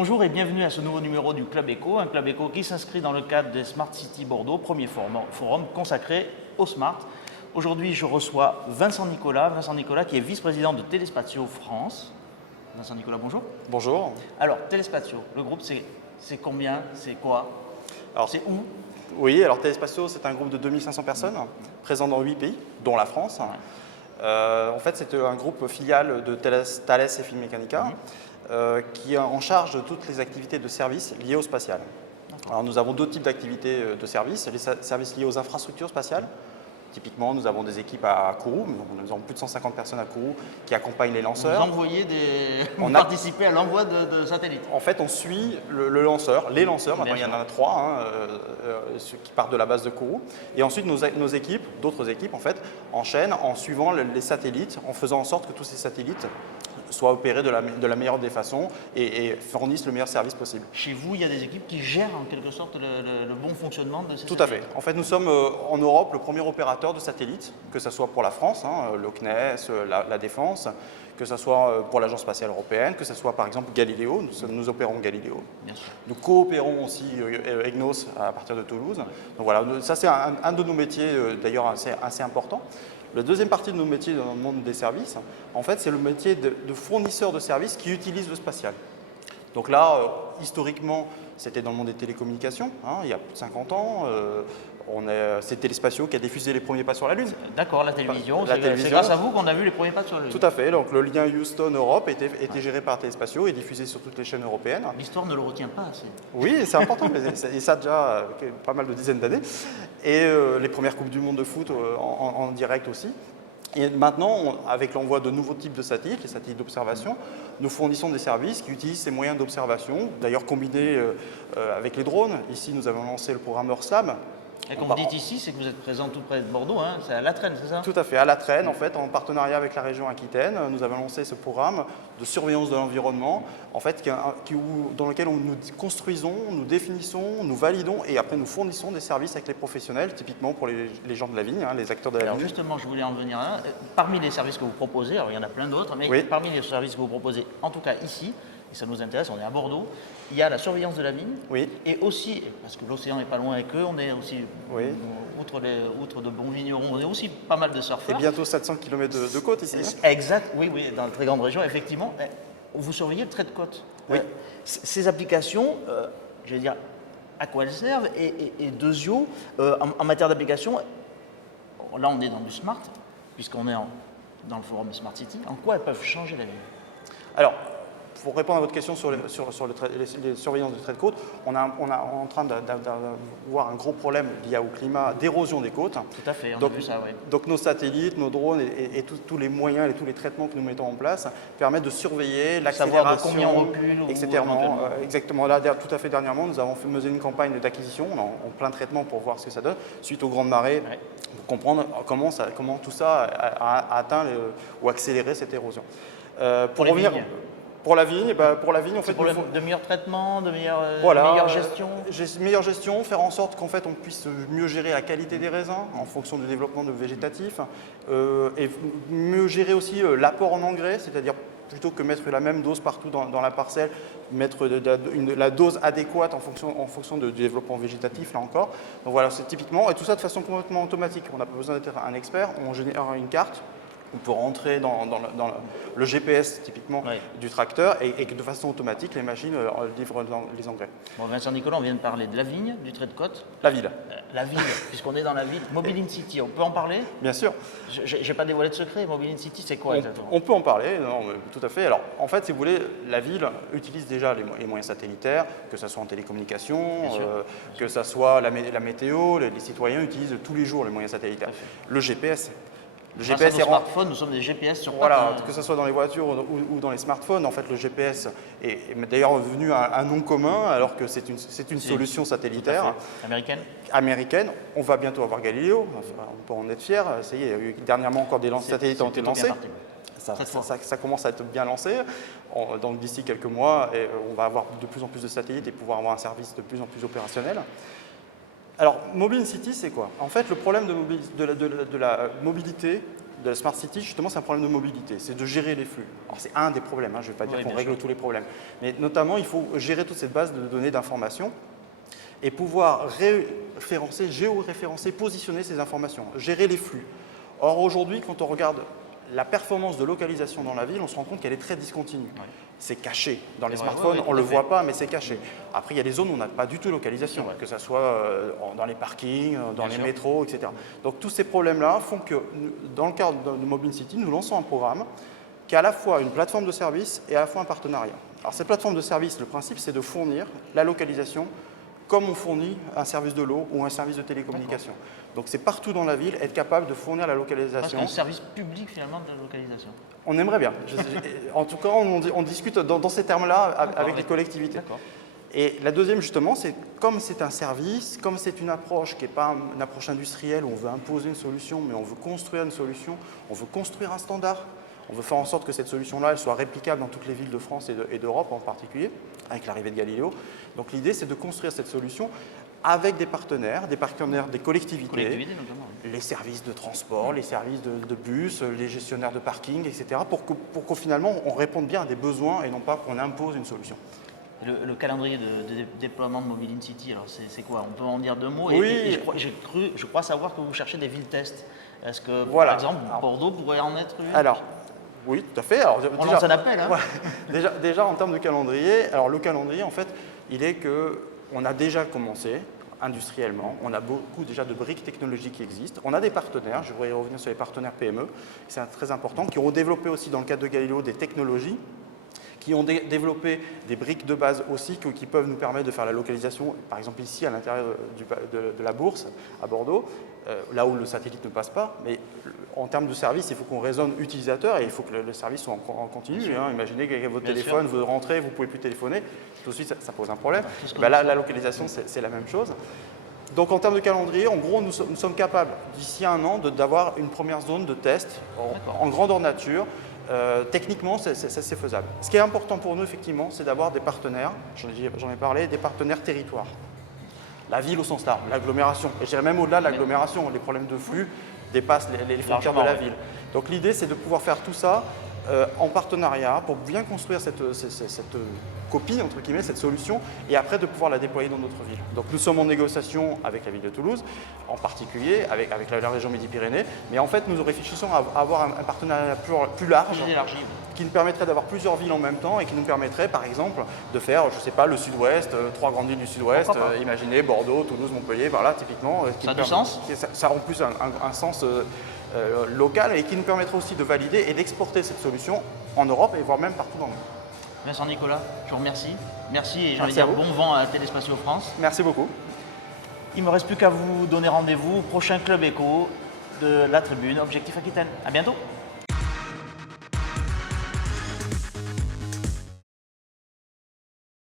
Bonjour et bienvenue à ce nouveau numéro du Club Éco, un Club Éco qui s'inscrit dans le cadre des Smart City Bordeaux, premier forum consacré au Smart. Aujourd'hui, je reçois Vincent Nicolas qui est vice-président de Telespazio France. Vincent Nicolas, bonjour. Bonjour. Alors, Telespazio, le groupe, c'est combien? C'est quoi? Alors, c'est où? Oui, alors Telespazio, c'est un groupe de 2500 personnes, présent dans 8 pays, dont la France. En fait, c'est un groupe filial de Thales et Finmeccanica, qui est en charge de toutes les activités de services liées au spatial. Alors, nous avons deux types d'activités de services, les services liés aux infrastructures spatiales. Typiquement, nous avons des équipes à Kourou, nous avons plus de 150 personnes à Kourou qui accompagnent les lanceurs. Vous participez à l'envoi de satellites? En fait, on suit le lanceur, les lanceurs, maintenant il y en a 3, ceux qui partent de la base de Kourou. Et ensuite, nos équipes, d'autres équipes en fait, enchaînent en suivant les satellites, en faisant en sorte que tous ces satellites soient opérés de la meilleure des façons et fournissent le meilleur service possible. Chez vous, il y a des équipes qui gèrent en quelque sorte le bon fonctionnement de ces satellites? Tout à fait. En fait, nous sommes en Europe le premier opérateur de satellites, que ce soit pour la France, le CNES, la Défense, que ce soit pour l'Agence spatiale européenne, que ce soit par exemple Galileo, nous opérons Galileo. Bien sûr. Nous coopérons aussi EGNOS à partir de Toulouse. Donc voilà, ça c'est un de nos métiers d'ailleurs assez important. La deuxième partie de nos métiers dans le monde des services, en fait, c'est le métier de fournisseur de services qui utilise le spatial. Donc là, historiquement, c'était dans le monde des télécommunications, il y a plus de 50 ans. C'est Telespazio qui a diffusé les premiers pas sur la Lune. D'accord, la télévision. C'est grâce à vous qu'on a vu les premiers pas sur la Lune. Tout à fait. Donc le lien Houston-Europe était géré par Telespazio et diffusé sur toutes les chaînes européennes. L'histoire ne le retient pas assez. Oui, c'est important, mais ça a déjà pas mal de dizaines d'années. Et les premières Coupes du Monde de foot en direct aussi. Et maintenant, avec l'envoi de nouveaux types de satellites, les satellites d'observation, nous fournissons des services qui utilisent ces moyens d'observation, d'ailleurs combinés avec les drones. Ici, nous avons lancé le programme EarthLab. Et comme vous dites ici, c'est que vous êtes présent tout près de Bordeaux, c'est à La Traîne, c'est ça? Tout à fait, à La Traîne, en fait, en partenariat avec la région Aquitaine, nous avons lancé ce programme de surveillance de l'environnement, en fait, dans lequel nous construisons, nous définissons, nous validons et après nous fournissons des services avec les professionnels, typiquement pour les gens de la vigne, les acteurs de la vigne. Alors justement, je voulais en venir là. Parmi les services que vous proposez, alors il y en a plein d'autres, mais parmi les services que vous proposez, en tout cas ici, et ça nous intéresse, on est à Bordeaux, il y a la surveillance de la vigne, et aussi, parce que l'océan n'est pas loin avec eux, on est aussi, outre de bons vignerons, on est aussi pas mal de surfeurs. Et bientôt 700 km de côte ici. Exact, oui, dans la très grande région, effectivement. Vous surveillez le trait de côte. Oui. Ces applications, je vais dire, à quoi elles servent? Et deuxièmement, en matière d'application, là on est dans du smart, puisqu'on est dans le forum Smart City, en quoi elles peuvent changer la vie? Alors, pour répondre à votre question sur les surveillances du trait de côte, on est en train d'avoir un gros problème lié au climat d'érosion des côtes. Tout à fait, on a vu ça, oui. Donc nos satellites, nos drones et tous les moyens et tous les traitements que nous mettons en place permettent de surveiller l'accélération, combien on recule, etc. Exactement. Là, tout à fait dernièrement, nous avons mené une campagne d'acquisition en plein traitement pour voir ce que ça donne, suite aux grandes marées, pour comprendre comment tout ça a atteint ou accéléré cette érosion. Pour revenir... Pour la vigne, en fait, de meilleur traitement, de meilleure gestion. Meilleure gestion, faire en sorte qu'en fait on puisse mieux gérer la qualité des raisins en fonction du développement de végétatif, et mieux gérer aussi l'apport en engrais, c'est-à-dire plutôt que mettre la même dose partout dans la parcelle, mettre la dose adéquate en fonction du développement végétatif, là encore. Donc voilà, c'est typiquement, et tout ça de façon complètement automatique. On n'a pas besoin d'être un expert, on génère une carte. On peut rentrer dans le GPS typiquement du tracteur et de façon automatique, les machines livrent les engrais. Bon, Vincent Nicolas, on vient de parler de la vigne, du trait de côte. La ville. La ville, puisqu'on est dans la ville. Mobile in City, on peut en parler? Bien sûr. Je n'ai pas dévoilé de secret. Mobile in City, c'est quoi exactement? On peut en parler, non, tout à fait. Alors, en fait, si vous voulez, la ville utilise déjà les moyens satellitaires, que ce soit en télécommunication, que ce soit la météo, les citoyens utilisent tous les jours les moyens satellitaires. Le GPS. Le GPS est smartphone, nous sommes des GPS sur Voilà, que ce soit dans les voitures ou dans les smartphones, en fait, le GPS est d'ailleurs devenu un nom commun, alors que c'est une solution satellitaire. Américaine. On va bientôt avoir Galileo, on peut en être fier. Ça y est, dernièrement encore des satellites ont été lancés. Ça commence à être bien lancé. Donc d'ici quelques mois, on va avoir de plus en plus de satellites et pouvoir avoir un service de plus en plus opérationnel. Alors, Mobile in City, c'est quoi? En fait, le problème de la mobilité de la Smart City, justement, c'est un problème de mobilité, c'est de gérer les flux. Alors c'est un des problèmes, je ne vais pas dire qu'on règle tous les problèmes, mais notamment il faut gérer toute cette base de données d'informations et pouvoir référencer, géoréférencer, positionner ces informations, gérer les flux. Or aujourd'hui, quand on regarde la performance de localisation dans la ville, on se rend compte qu'elle est très discontinue. Ouais. C'est caché. Dans les smartphones, on ne le voit pas, mais c'est caché. Après, il y a des zones où on n'a pas du tout de localisation, que ce soit dans les parkings, dans les métros, etc. Donc tous ces problèmes-là font que, dans le cadre de Mobile City, nous lançons un programme qui est à la fois une plateforme de service et à la fois un partenariat. Alors cette plateforme de service, le principe, c'est de fournir la localisation comme on fournit un service de l'eau ou un service de télécommunication. Donc c'est partout dans la ville être capable de fournir la localisation. C'est un service public finalement de la localisation. On aimerait bien. En tout cas, on discute dans ces termes-là avec les collectivités. Et la deuxième justement, c'est comme c'est un service, comme c'est une approche qui n'est pas une approche industrielle où on veut imposer une solution, mais on veut construire une solution, on veut construire un standard. On veut faire en sorte que cette solution-là elle soit réplicable dans toutes les villes de France et d'Europe en particulier, avec l'arrivée de Galileo. Donc l'idée, c'est de construire cette solution avec des partenaires des collectivités les services de transport, les services de bus, les gestionnaires de parking, etc. pour qu'au finalement, on réponde bien à des besoins et non pas qu'on impose une solution. Le calendrier de déploiement de Mobile City, alors c'est quoi? On peut en dire deux mots. Oui. Je crois savoir que vous cherchez des villes tests. Est-ce que, par exemple, Bordeaux pourrait en être une? Alors, oui, tout à fait. Alors, on lance un appel. Hein. Ouais, déjà, en termes de calendrier, alors le calendrier, en fait, il est qu'on a déjà commencé industriellement. On a beaucoup déjà de briques technologiques qui existent. On a des partenaires, je voudrais revenir sur les partenaires PME, c'est très important, qui ont développé aussi dans le cadre de Galileo des technologies, qui ont développé des briques de base aussi qui peuvent nous permettre de faire la localisation, par exemple ici à l'intérieur de la bourse à Bordeaux, là où le satellite ne passe pas. Mais en termes de service, il faut qu'on raisonne utilisateur et il faut que le service soit en continu. Hein. Imaginez que votre téléphone, vous rentrez, vous ne pouvez plus téléphoner, tout de suite ça pose un problème. Là, la localisation, c'est la même chose. Donc en termes de calendrier, en gros, nous sommes capables d'ici un an d'avoir une première zone de test en grandeur nature. Techniquement, c'est faisable. Ce qui est important pour nous, effectivement, c'est d'avoir des partenaires, j'en ai parlé, des partenaires territoires. La ville au sens large, l'agglomération. Et je dirais même au-delà de l'agglomération, les problèmes de flux dépassent les frontières de la ville. Donc l'idée, c'est de pouvoir faire tout ça en partenariat pour bien construire cette copie, entre guillemets, cette solution, et après de pouvoir la déployer dans notre ville. Donc nous sommes en négociation avec la ville de Toulouse, en particulier avec la région Midi-Pyrénées, mais en fait nous réfléchissons à avoir un partenariat plus large, qui nous permettrait d'avoir plusieurs villes en même temps et qui nous permettrait par exemple de faire, je ne sais pas, le sud-ouest, 3 grandes villes du sud-ouest, imaginez Bordeaux, Toulouse, Montpellier, voilà, typiquement. Ça a du sens ? Ça a en plus un sens local et qui nous permettrait aussi de valider et d'exporter cette solution en Europe et voire même partout dans le monde. Vincent Nicolas, je vous remercie. Merci et j'ai envie de dire bon vent à Téléspatio France. Merci beaucoup. Il ne me reste plus qu'à vous donner rendez-vous au prochain Club Éco de la Tribune Objectif Aquitaine. À bientôt.